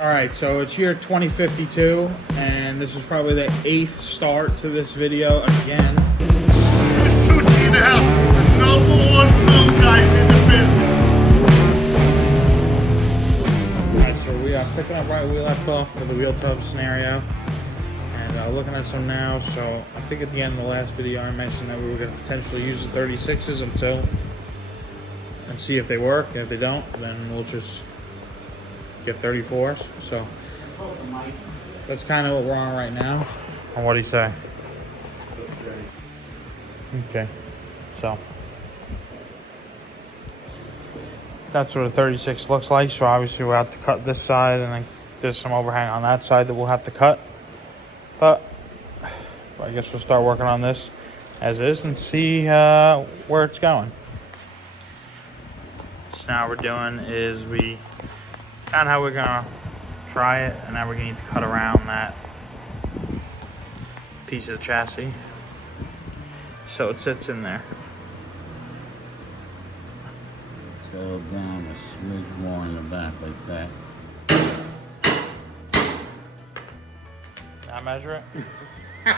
All right, so it's year 2052, and this is probably the 8th start to this video again. This Tucci in the house, the #1 film guys in the business. All right, so we are picking up right where we left off with the wheel tub scenario, and looking at some now. So I think at the end of the last video, I mentioned that we were going to potentially use the 36s and see if they work. And if they don't, then we'll just get 34s. So that's kind of what we're on right now. And what do you say? Okay, so that's what a 36 looks like. So obviously we'll have to cut this side, and then there's some overhang on that side that we'll have to cut. But I guess we'll start working on this as is and see where it's going. So now what we're doing is we kind of how we're gonna try it, and now we're gonna need to cut around that piece of the chassis so it sits in there. Let's go down a smidge more in the back like that. Now measure it.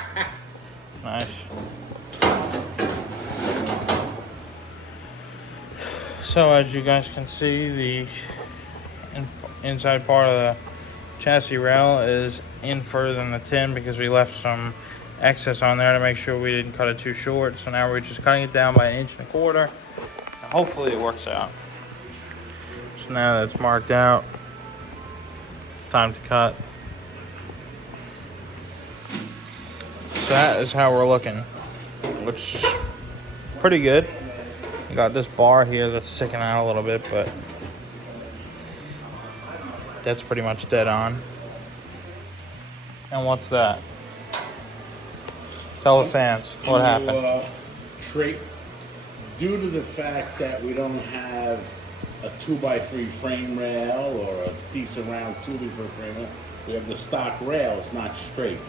Nice. So as you guys can see, the inside part of the chassis rail is in further than the tin because we left some excess on there to make sure we didn't cut it too short. So now we're just cutting it down by 1.25 inches, and hopefully it works out. So now that it's marked out, it's time to cut. So that is how we're looking, which is pretty good. We got this bar here that's sticking out a little bit, but that's pretty much dead on. And what's that? Tell the fans what happened. Due to the fact that we don't have a 2x3 frame rail or a piece of round tubing for a frame rail, we have the stock rail. It's not straight.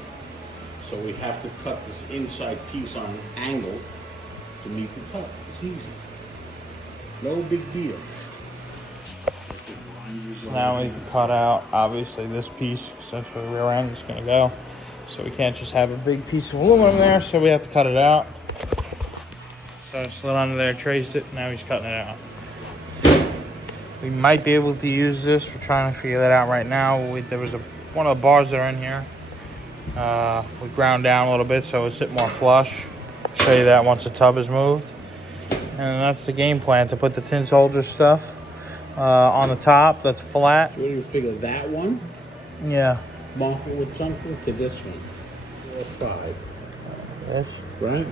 So we have to cut this inside piece on an angle to meet the tub. It's easy. No big deal. So now we need to cut out, obviously, this piece, since where the rear end is going to go. So we can't just have a big piece of aluminum there, so we have to cut it out. So I slid under there, traced it, now he's cutting it out. We might be able to use this. We're trying to figure that out right now. There was one of the bars that are in here. We ground down a little bit so it's sit more flush. I'll show you that once the tub is moved. And that's the game plan, to put the tin soldier stuff on the top that's flat. So what do you figure, that one? Yeah. Mark it with something to this one. 4, 5. This. Right?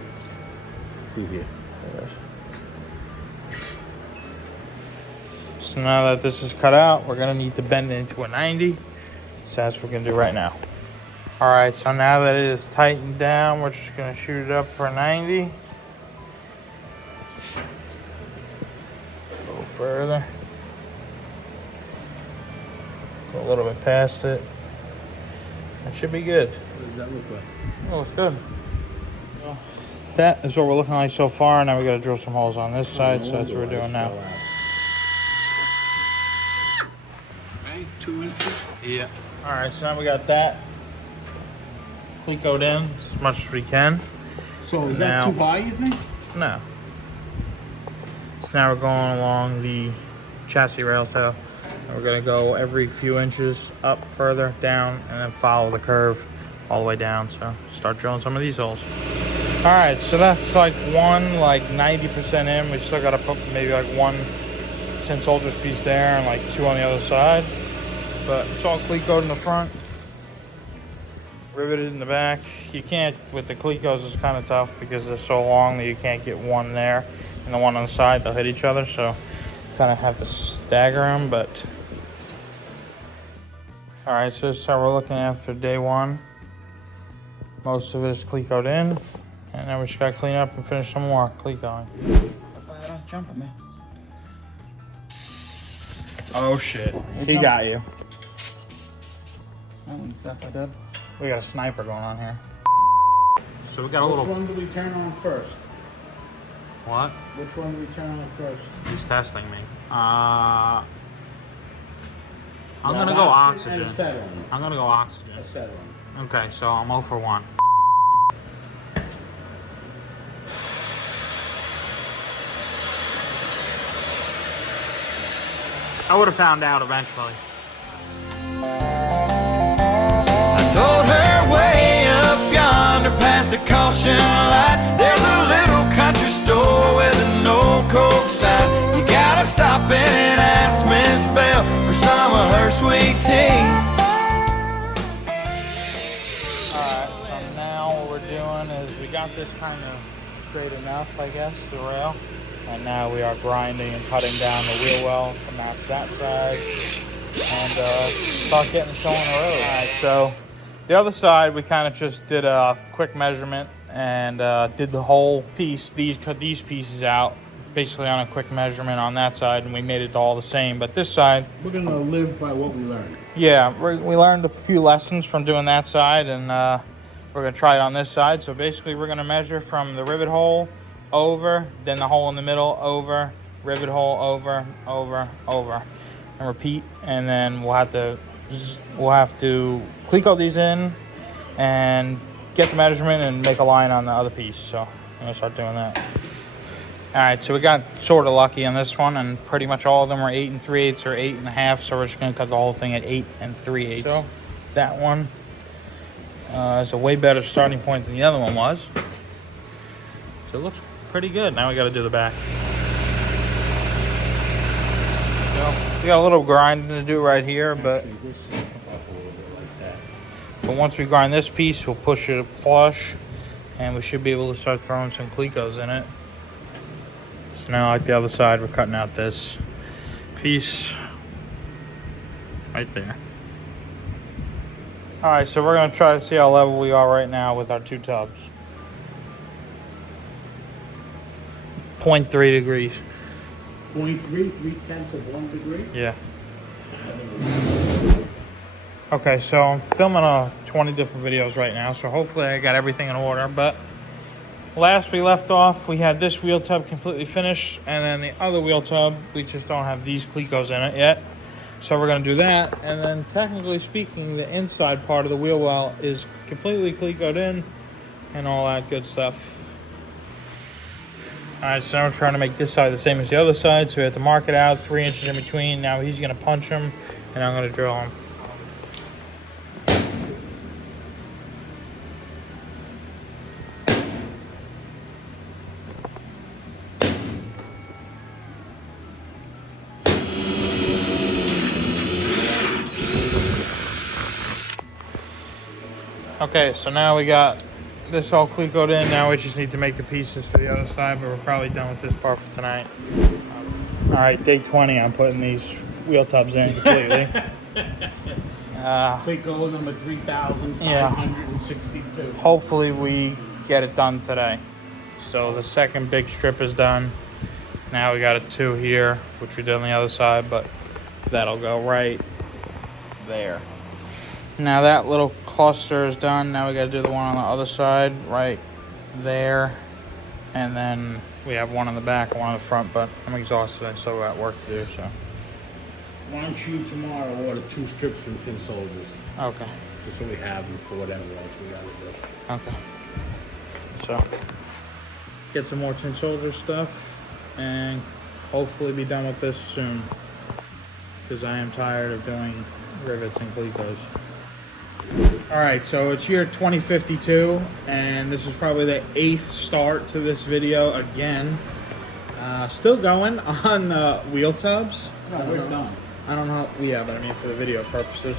See here. So now that this is cut out, we're gonna need to bend it into a 90. So that's what we're gonna do right now. All right, so now that it is tightened down, we're just gonna shoot it up for a 90. Go further. Go a little bit past it. That should be good. What does that look like? Oh, it's good. Well, that is what we're looking like so far. Now we gotta drill some holes on this side, so that's what we're doing now. Okay, 2 inches. Yeah. All right, so now we got that clecoed in as much as we can. So is that too high, you think? No. So now we're going along the chassis rail tail. And we're gonna go every few inches up, further, down, and then follow the curve all the way down. So start drilling some of these holes. All right, so that's like 90% in. We still gotta put maybe like 1 tin soldier's piece there and like 2 on the other side. But it's all clecoed in the front, riveted in the back. You can't, with the clecos, it's kind of tough because they're so long that you can't get one there and the one on the side. They'll hit each other, so kind of have to stagger them. But all right, so this is how we're looking after day 1. Most of it is clecoed in, and then we just gotta clean up and finish some more clecoing. Jumping, man. Oh shit, he got you. That one's definitely dead. We got a sniper going on here. So we got a Which little. one do we turn on first? What? Which one do we turn on first? He's testing me. I I'm gonna go oxygen. And acetylene. I'm gonna go oxygen. Acetylene. Okay, so I'm 0 for 1. I would have found out eventually. I told her way up yonder past the caution light, there's a little country store with an old Coke sign. You gotta stop in and ask Miss Bell for some of her sweet tea. Alright, so now what we're doing is we got this kind of straight enough, I guess, the rail. And now we are grinding and cutting down the wheel well to match that side. And start getting this on the road. Alright, so the other side we kind of just did a quick measurement and did the whole piece. Cut these pieces out basically on a quick measurement on that side, and we made it all the same. But this side, We're gonna live by what we learned. yeah, we learned a few lessons from doing that side, and we're gonna try it on this side. So basically we're gonna measure from the rivet hole over, then the hole in the middle, over, rivet hole, over, over, and repeat. And then we'll have to Cleco these in and get the measurement and make a line on the other piece. So I'm gonna start doing that. All right, so we got sort of lucky on this one, and pretty much all of them are 8 3/8 or 8 1/2. So we're just gonna cut the whole thing at 8 3/8. So that one is a way better starting point than the other one was. So it looks pretty good. Now we got to do the back. So we got a little grinding to do right here, but once we grind this piece, we'll push it flush, and we should be able to start throwing some Clecos in it. So now, like the other side, we're cutting out this piece right there. All right, so we're gonna try to see how level we are right now with our 2 tubs. 0.3 degrees. 0.3, 3/10 of 1 degree. Yeah. Okay, so I'm filming 20 different videos right now, so hopefully I got everything in order. But last we left off, we had this wheel tub completely finished, and then the other wheel tub, we just don't have these Clecos in it yet. So we're gonna do that, and then technically speaking, the inside part of the wheel well is completely Clecoed in and all that good stuff. All right, so now we're trying to make this side the same as the other side, so we have to mark it out 3 inches in between. Now he's gonna punch them, and I'm gonna drill them. Okay, so now we got this all Clecoed in. Now we just need to make the pieces for the other side, but we're probably done with this part for tonight. All right, day 20, I'm putting these wheel tubs in completely. Cleco number 3,562. Hopefully we get it done today. So the second big strip is done. Now we got a 2 here, which we did on the other side, but that'll go right there. Now that little cluster is done. Now we got to do the one on the other side right there, and then we have one on the back and one on the front, but I'm exhausted. I still got work to do. So Why don't you tomorrow order 2 strips from Tin Soldiers, okay, just so we have them for whatever else we gotta do. okay. So get some more Tin Soldier stuff and hopefully be done with this soon, because I am tired of doing rivets and Clecos. All right, so it's year 2052, and this is probably the 8th start to this video again. Still going on the wheel tubs. No, we're done. I don't know. Yeah, but I mean for the video purposes.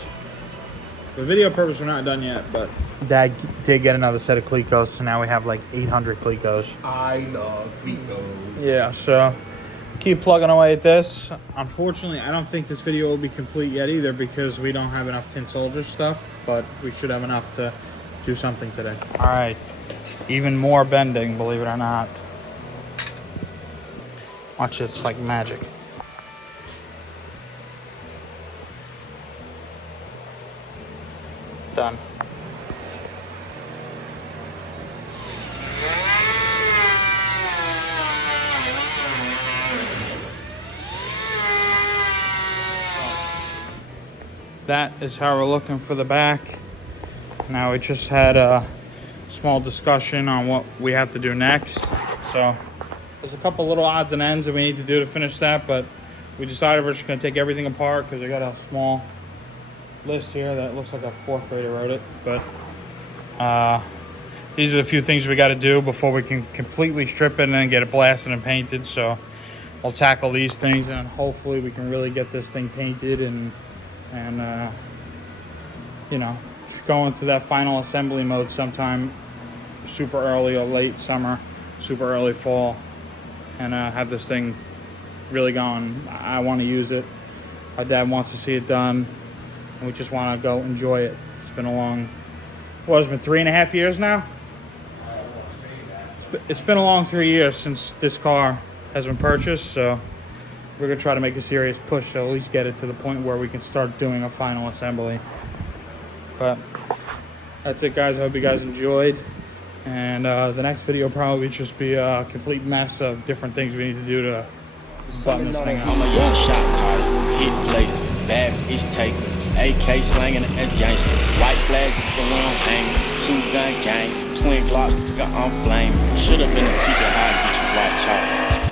For the video purpose, we're not done yet, but Dad did get another set of Clecos, so now we have like 800 Clecos. I love Clecos. Yeah, so keep plugging away at this. Unfortunately, I don't think this video will be complete yet either, because we don't have enough Tin Soldier stuff, but we should have enough to do something today. All right, even more bending, believe it or not. Watch, it's like magic. Done. that is how we're looking for the back. Now we just had a small discussion on what we have to do next. So there's a couple little odds and ends that we need to do to finish that, but we decided we're just gonna take everything apart because I got a small list here that looks like a 4th grader wrote it. But these are the few things we got to do before we can completely strip it and then get it blasted and painted. So we'll tackle these things, and hopefully we can really get this thing painted and you know, go into that final assembly mode sometime super early or late summer, super early fall, and have this thing really going. I want to use it. My dad wants to see it done, and we just want to go enjoy it. It's been a long, what has it been, 3.5 years now? It's been a long 3 years since this car has been purchased, so we're gonna try to make a serious push to at least get it to the point where we can start doing a final assembly. But that's it, guys. I hope you guys enjoyed, and the next video will probably just be a complete mess of different things we need to do to button this thing I'm out. a young shot caller, hit place, bad bitch taker, AK slanging as gangster, white flags, the one hanging, 2-gun gang, twin Glocks, I'm flaming. Should've been a teacher, how to get you white chalk.